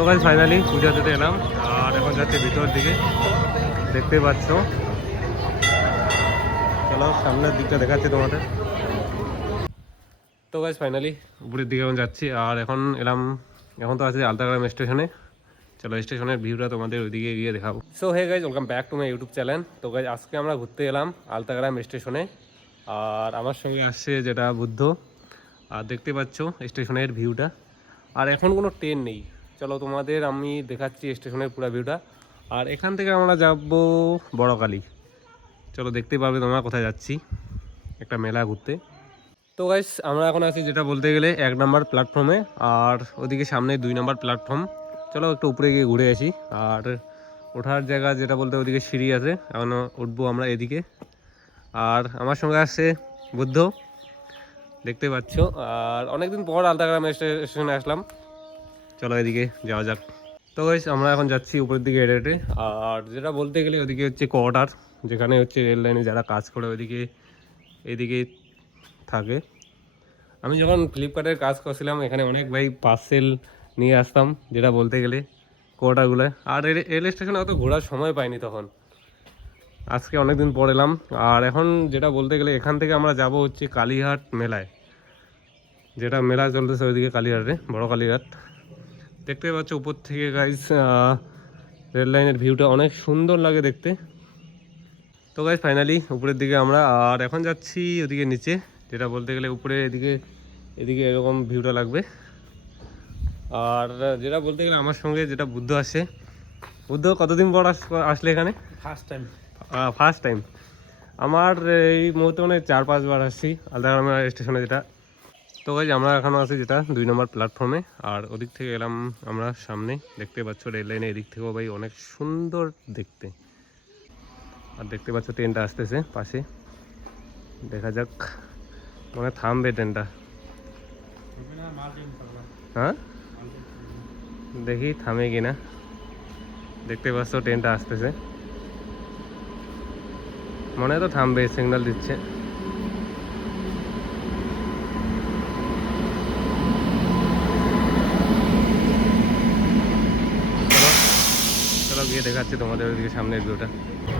তো guys finally পূজা দিতে এলাম। আর এখন যাচ্ছি ভিতর দিকে। দেখতে পাচ্ছ। চলো, সামনের দিকটা দেখাচ্ছি তোমাদের। তো গাইজ ফাইনালি উপরের দিকে এখন যাচ্ছি। আর এখন এলাম, এখন তো আছে আলতাগ্রাম স্টেশনে। চলো, স্টেশনের ভিউটা তোমাদের ওইদিকে গিয়ে দেখাবো। So hey guys welcome back to my YouTube channel তো গাইজ আজকে আমরা ঘুরতে এলাম আলতাগ্রাম স্টেশনে। আর আমার সঙ্গে আসছে যেটা বুদ্ধ। আর দেখতে পাচ্ছ স্টেশনের ভিউটা আর এখন কোনো ট্রেন নেই। চলো তোমাদের, আমি দেখাচ্ছি স্টেশনের পুরো ভিউটা আর এখান থেকে আমরা যাব বড়কালী। চলো দেখতে পারবে তোমরা কোথায় যাচ্ছি, একটা মেলা ঘুরতে। তো গাইস আমরা এখন আছি যেটা বলতে গেলে এক নম্বর প্ল্যাটফর্মে আর ওদিকে সামনে দুই নম্বর প্ল্যাটফর্ম চলো একটু উপরে গিয়ে ঘুরে আসি। আর ওঠার জায়গা যেটা বলতে ওদিকে সিঁড়ি আছে, এখন উঠবো আমরা এদিকে। আর আমার সঙ্গে আসছে বুদ্ধ, দেখতে পাচ্ছ। আর অনেকদিন পর আলতাগ্রাম স্টেশনে আসলাম। চলো এদিকে যাওয়া যাক। তো গাইস আমরা এখন যাচ্ছি উপরের দিকে হেঁটে হেঁটে। আর যেটা বলতে গেলে ওদিকে হচ্ছে কোয়ার্টার যেখানে হচ্ছে রেল লাইনে যারা কাজ করে ওইদিকে এদিকে থাকে। আমি যখন ফ্লিপকার্টের কাজ করছিলাম, এখানে অনেক ভাই পার্সেল নিয়ে আসতাম, যেটা বলতে গেলে কোয়ার্টারগুলো আর রেল স্টেশনে অত ঘোরার সময় পাইনি তখন। আজকে অনেক দিন পর এলাম। আর এখন যেটা বলতে গেলে এখান থেকে আমরা যাব হচ্ছে কালীহাট মেলায়। যেটা মেলা চলতেছে ওইদিকে কালীহাটে, বড় কালীহাট। দেখতে পাচ্ছ উপর থেকে গাইস রেল লাইনের ভিউটা অনেক সুন্দর লাগে দেখতে। তো গাইস ফাইনালি উপরের দিকে আমরা আর এখন যাচ্ছি ওদিকে নিচে যেটা বলতে গেলে উপরে এদিকে এদিকে এরকম ভিউটা লাগবে। আর যেটা বলতে গেলে আমার সঙ্গে যেটা বুদ্ধ আসে বুদ্ধ কতদিন পর আস- আসলে এখানে? ফার্স্ট টাইম ফার্স্ট টাইম আমার এই মুহূর্তে মানে চার পাঁচবার আসছি আলদাগ্রামের স্টেশনে যেটা। তো গাইজ আমরা এখনও আছি যেটা দুই নম্বর প্ল্যাটফর্মে আর ওদিক থেকে এলাম আমরা সামনে। দেখতে পাচ্ছ রেল লাইনে এদিক থেকেও ভাই অনেক সুন্দর দেখতে। আর দেখতে পাচ্ছ ট্রেনটা আসতেছে পাশে। দেখা যাক। মনে থামবে ট্রেনটা। হ্যাঁ? দেখি থামে কিনা। দেখতে পাচ্ছ ট্রেনটা আসতেছে। মনে হয় তো থামবে সিগন্যাল দিচ্ছে চলো গিয়ে দেখাচ্ছি তোমাদের ওইদিকে সামনের ভিউটা।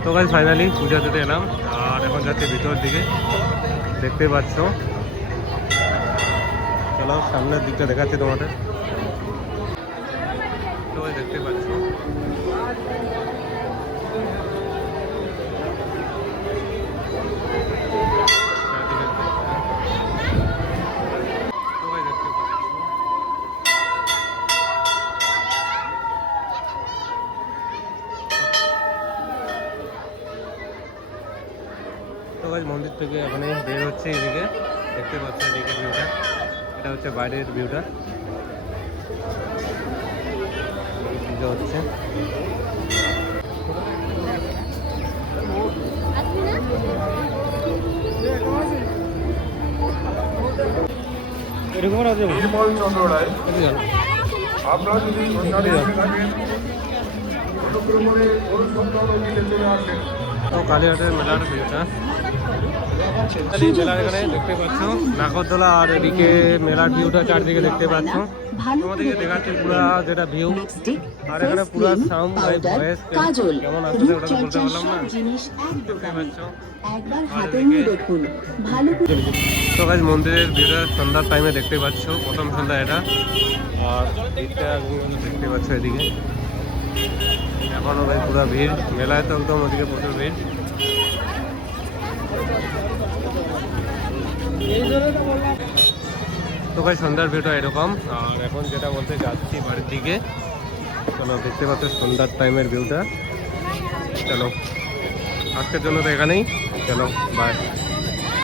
তো কাজ ফাইনালি পূজা দিতে এলাম, আর এখন যাচ্ছি ভিতর দিকে। দেখতে পাচ্ছ? চলো সামনের দিকটা দেখাচ্ছি তোমাদের। গাইজ মন্দির থেকে এখানে বের হচ্ছে এদিকে। দেখতে পাচ্ছ এদিকে ভিউটা। এটা হচ্ছে বাইরের ভিউটা। হচ্ছে। এরকম আছে? নির্মল চন্দ্র রায় আপনারা যদি সরকারি এসে থাকেন অনুক্রমণে ওই সপ্তাহ দিকে চলে আসেন। তো কালীঘাটের মেলার ভিউটা। এখানে দেখতে আর এদিকে মেলার চারদিকে দেখতে যেটা ভিউ আর এখানে সাউন্ড মন্দিরের ভিউটা সন্ধ্যার টাইমে দেখতে পাচ্ছ, প্রথম সন্ধ্যা এটা। আর দেখতে পাচ্ছ এদিকে। এখনও ভাই পুরো ভিড়। মেলায় তো একদম ওদিকে প্রচুর ভিড়। সন্ধ্যার সন্ধ্যার ভিউটা এরকম। আর এখন যেটা বলতে যাচ্ছি বাড়ির দিকে, চলো দেখতে পাচ্ছ সন্ধ্যার টাইমের ভিউটা চলো, আজকের জন্য তো এখানেই। চলো বাই